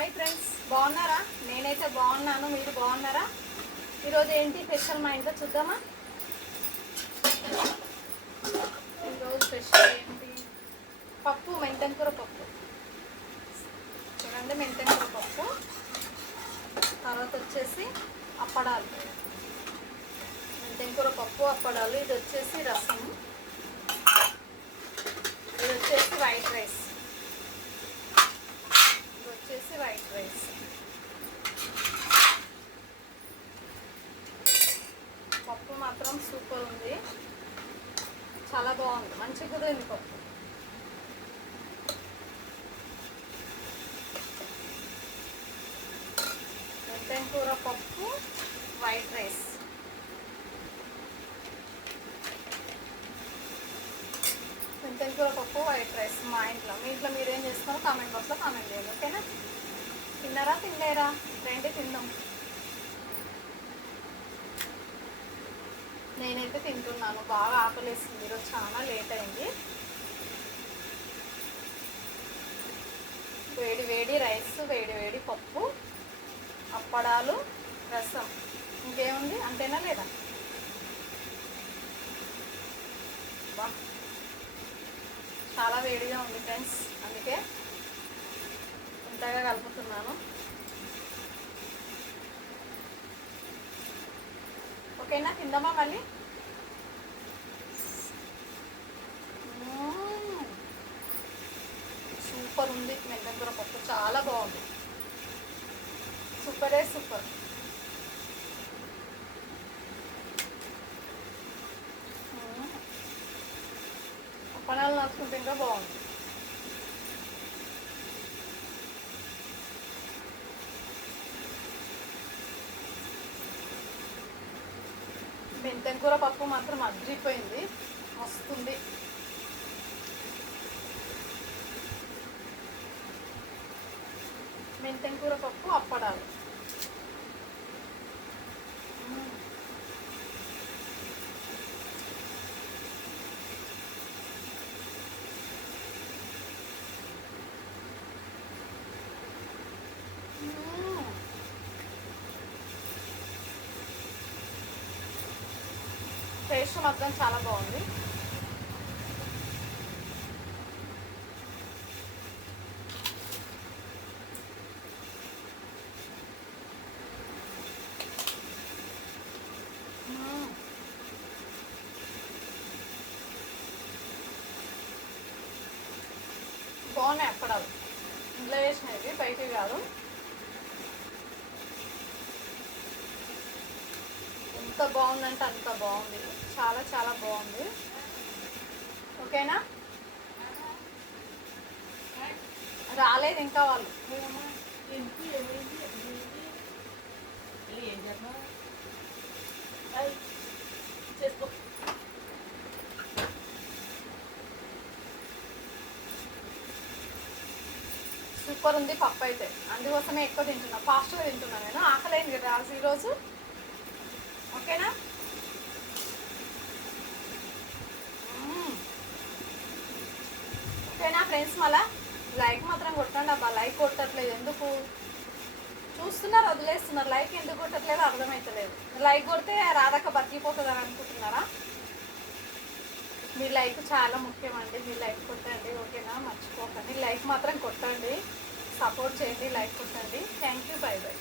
Hi friends, బాగున్నారా? నేనైతే బాగున్నాను. మీరు బాగున్నారా? ఈరోజు ఏంటి స్పెషల్ మా ఇంట్లో చూద్దామా? ఈరోజు స్పెషల్ ఏంటి? పప్పు, మెంతెం కూర పప్పు. చూడండి, మెంతెం కూర పప్పు. తర్వాత వచ్చేసి అప్పడాలు. మెంతెం కూర పప్పు, అప్పడాలు. ఇది వచ్చేసి రసం. ఇది వచ్చేసి వైట్ రైస్. White rice. పప్పు మాత్రం సూపర్ ఉంది, చాలా బాగుంది, మంచి కుదిరింది పప్పు. మెంతెం కూర పప్పు, వైట్ రైస్. మెంతెం కూర పప్పు, వైట్ రైస్ మా ఇంట్లో. మీ ఇంట్లో మీరేం చేస్తారో కామెంట్ బాక్స్లో కామెంట్ చేయండి, ఓకేనా? తిన్నారా, తినలేరా? రండి తిందాం. నేనైతే తింటున్నాను, బాగా ఆకలేస్తుంది. ఈరోజు చాలా లేట్ అయింది. వేడి వేడి రైస్, వేడి వేడి పప్పు, అప్పడాలు, రసం. ఇంకేముంది, అంతేనా లేదా? చాలా వేడిగా ఉంది ఫ్రెండ్స్, అందుకే ఇంతగా కలుపుతున్నాను. ఓకేనా, తిందామా మళ్ళీ? సూపర్ ఉంది మెంతెం కూర పప్పు, చాలా బాగుంది. సూపరే సూపర్. అప్పడాలు నచ్చుకుంటే ఇంకా బాగుంది. మెంతెం కూర పప్పు మాత్రం అద్రిపోయింది, మస్తుంది. మెంతెం కూర పప్పు, అప్పడాలు. టేస్ట్ మాత్రం చాలా బాగుంది. బాగున్నాయి అప్పడాలు, ఇంట్లో వేసినవి, బయటివి కాదు. ఎంత బాగుందంటే అంత బాగుంది, చాలా చాలా బాగుంది. ఓకేనా? రాలేదు ఇంకా వాళ్ళు. సూపర్ ఉంది పప్పు అయితే, అందుకోసమే ఎక్కువ తింటున్నా, ఫాస్ట్గా తింటున్నాను. నేను ఆకలేంది కదా ఈరోజు. ఓకేనా? ఓకేనా ఫ్రెండ్స్? మళ్ళా లైక్ మాత్రం కొట్టండి అబ్బా. లైక్ కొట్టట్లేదు ఎందుకు? చూస్తున్నారు, వదిలేస్తున్నారు. లైక్ ఎందుకు కొట్టట్లేదు అర్థమవుతలేదు. లైక్ కొడితే రాధక్క బతికిపోతుంది అని అనుకుంటున్నారా? మీ లైక్ చాలా ముఖ్యమండి, మీ లైక్ కొట్టండి, ఓకేనా? మర్చిపోకండి, లైక్ మాత్రం కొట్టండి, సపోర్ట్ చేయండి, లైక్ కొట్టండి. Thank you, by by.